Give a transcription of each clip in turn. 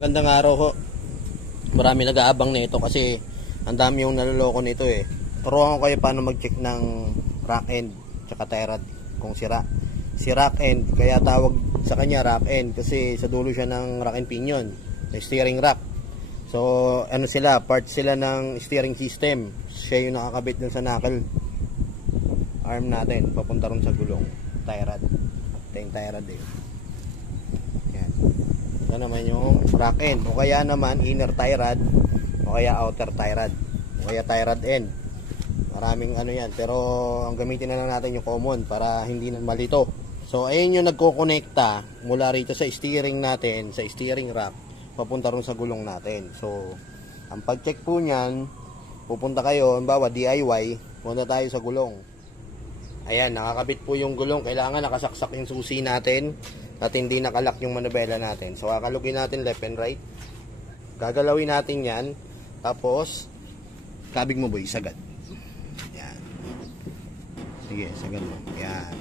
Magandang araw ho. Marami nag-aabang na ito kasi ang dami yung naloloko nito eh. Turuan ko kayo paano mag-check ng rack end tsaka tie rod kung sira. Si rack end, kaya tawag sa kanya rack end kasi sa dulo siya ng rack and pinion, na steering rack. So ano sila, part sila ng steering system. Siya yung nakakabit dun sa knuckle arm natin papunta ron sa gulong tie rod. Ito yung tie rod eh. Yan. Ito naman yung rack end, o kaya naman inner tie rod, o kaya outer tie rod, o kaya tie rod end. Maraming ano yan, pero ang gamitin na lang natin yung common para hindi na malito. So ayun yung nagko-connecta mula rito sa steering natin, sa steering rack papunta ron sa gulong natin. So ang pag-check po niyan, pupunta kayo, halimbawa DIY, punta tayo sa gulong. Ayan, nakakabit po yung gulong. Kailangan nakasaksak yung susi natin at hindi nakalak yung manubela natin. So kakalugin natin left and right. Gagalawin natin yan. Tapos kabig mo boy, sagad. Yan. Sige, sagad mo. Yan.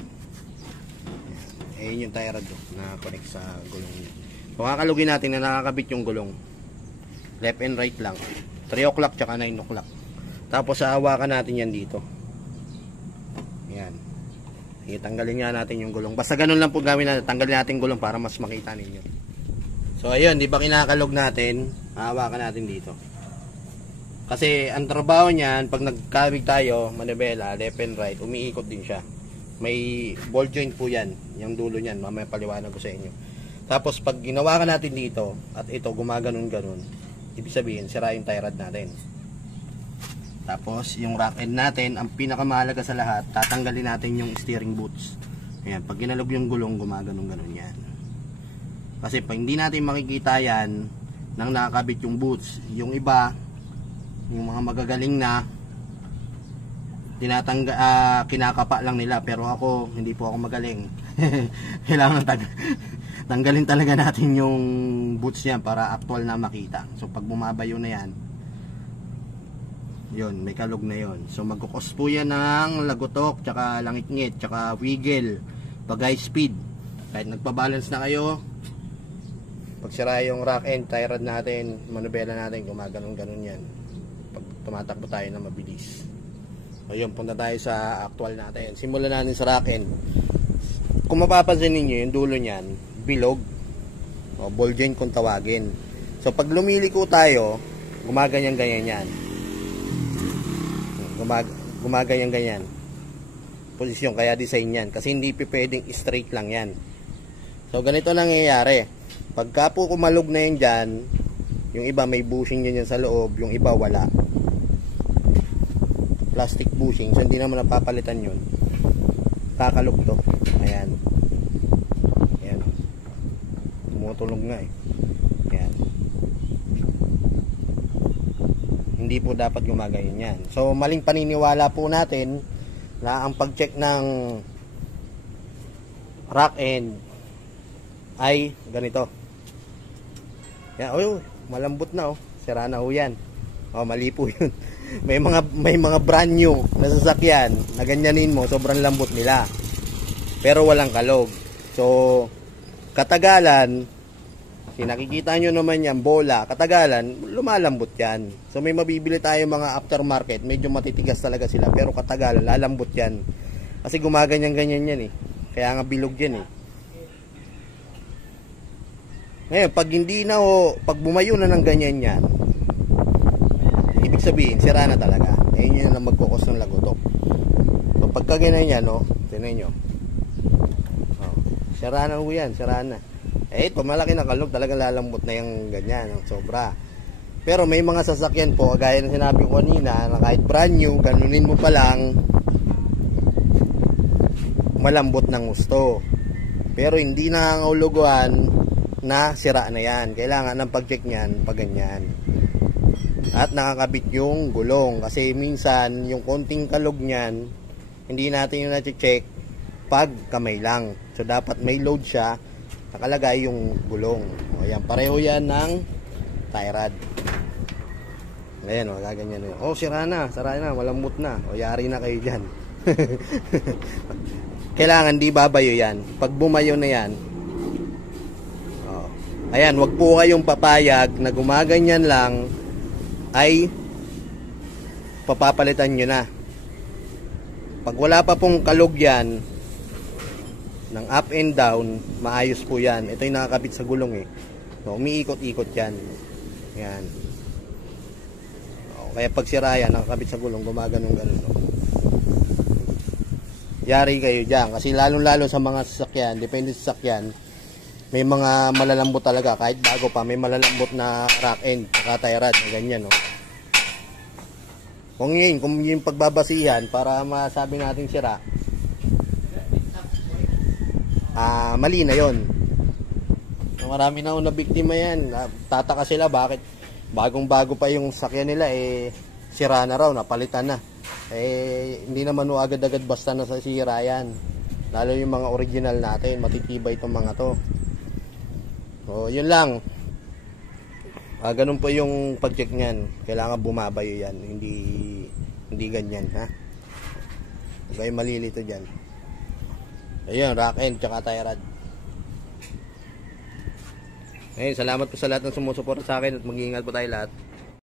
Ayan yung tie rod na connect sa gulong. So kakalugin natin na nakakabit yung gulong. Left and right lang. 3 o'clock tsaka 9 o'clock. Tapos hawakan natin yan dito. Yan. Tanggalin nga natin yung gulong. Basta ganun lang po gawin natin. Tanggalin natin yung gulong para mas makita ninyo. So ayun, di ba kinakalog natin? Hawakan natin dito. Kasi ang trabaho niyan, pag nagkabig tayo, manibela, left and right, umiikot din siya. May ball joint po yan. Yung dulo niyan, mamaya paliwanag ko sa inyo. Tapos pag ginawa ka natin dito, at ito gumaganon-ganon, ibig sabihin, sira yung tie rod natin. Tapos, yung rack end natin, ang pinakamahalaga sa lahat, tatanggalin natin yung steering boots. Ayan, pag ginalog yung gulong, gumaganon-ganon yan. Kasi pag hindi natin makikita yan, nang nakakabit yung boots, yung iba, yung mga magagaling na, kinakapa lang nila. Pero ako, hindi po ako magaling. Kailangan tanggalin talaga natin yung boots yan para actual na makita. So, pag bumabayo na yan, yun, may kalog na yun. So magkukos po yan ng lagotok, tsaka langit-ngit, tsaka wiggle pag high speed. Kahit nagpa-balance na kayo, pag sira yung rack end, tie rod natin, manubela natin, gumaganon-ganon yan pag tumatakbo tayo na mabilis. So yun, punta tayo sa actual natin. Simulan natin sa rack end. Kung mapapansin ninyo, yung dulo nyan bilog, o ball joint kung tawagin. So pag lumiliko tayo, gumaganyan-ganyan yan, gumaganyan-ganyan posisyon, kaya design yan kasi hindi pwedeng straight lang yan. So ganito nangyayari pagka po kumalog na yan dyan, yung iba may bushing yan sa loob, yung iba wala, plastic bushing, so hindi naman napapalitan yun, kakalog to. Ayan, ayan, tumutulog nga eh. Ayan, hindi po dapat gumaganyan yan. So maling paniniwala po natin na ang pag-check ng rack end ay ganito. Yan, oh, malambot na oh. Sira na ho yan. Oh, mali po yun. may mga brand new na sasakyan na ganyanin mo, sobrang lambot nila. Pero walang kalog. So katagalan, nakikita nyo naman yan, bola, katagalan, lumalambot yan. So may mabibili tayo mga aftermarket, medyo matitigas talaga sila, pero katagalan, lalambot yan. Kasi gumaganyan-ganyan yan eh. Kaya nga bilog yan eh. Ngayon, pag hindi na o, pag bumayo na ng ganyan yan, ibig sabihin, sira na talaga. Ayun yun na magkukos ng lagotok. So pagka ganyan yan, o, tinan nyo. Oh, sira na ho yan, sira na. Eh, ito, malaki na kalog, talagang lalambot na yung ganyan, sobra. Pero may mga sasakyan po, gaya ng sinabi ko kanina, na kahit brand new, ganunin mo pa lang, malambot ng gusto. Pero hindi na ang uluguan na sira na yan. Kailangan ng pag-check niyan, pag ganyan. At nakakabit yung gulong. Kasi minsan, yung konting kalog niyan, hindi natin yung na-check pag kamay lang. So, dapat may load siya, nakalagay yung gulong. O yan, pareho yan ng tie rod. Ayan o, gaganyan o. Oh, sira na, malambot na. O, yari na kayo dyan. Kailangan di babayo yan. Pag bumayo na yan, Ayan, wag po kayong papayag na gumaganyan lang ay papapalitan nyo na. Pag wala pa pong kalog yan ng up and down, maayos po yan. Ito yung nakakabit sa gulong eh. So, umiikot-ikot yan. Yan. O, kaya pag sira yan, nakakabit sa gulong, gumaganong-ganon. No? Yari kayo dyan. Kasi lalong-lalo sa mga sasakyan, depende sa sasakyan, may mga malalambot talaga. Kahit bago pa, may malalambot na rack end, saka tie rod, ganyan, no? Kung yung pagbabasihan, para masabi natin sira, mali na yon. Marami na una biktima yan. Tataka sila, bakit bagong-bago pa yung sasakyan nila, sira na raw, napalitan na. Hindi naman agad-agad basta na sa sira yan. Lalo yung mga original natin, matitibay itong mga to. So, yun lang. Ganun po yung pag-check niyan. Kailangan bumabayo yan. Hindi ganyan, ha? Kaya malilito dyan. Ayun, rack end, tsaka tie rod. Ayun, salamat po sa lahat ng sumusuporta sa akin at mag-iingat po tayo lahat.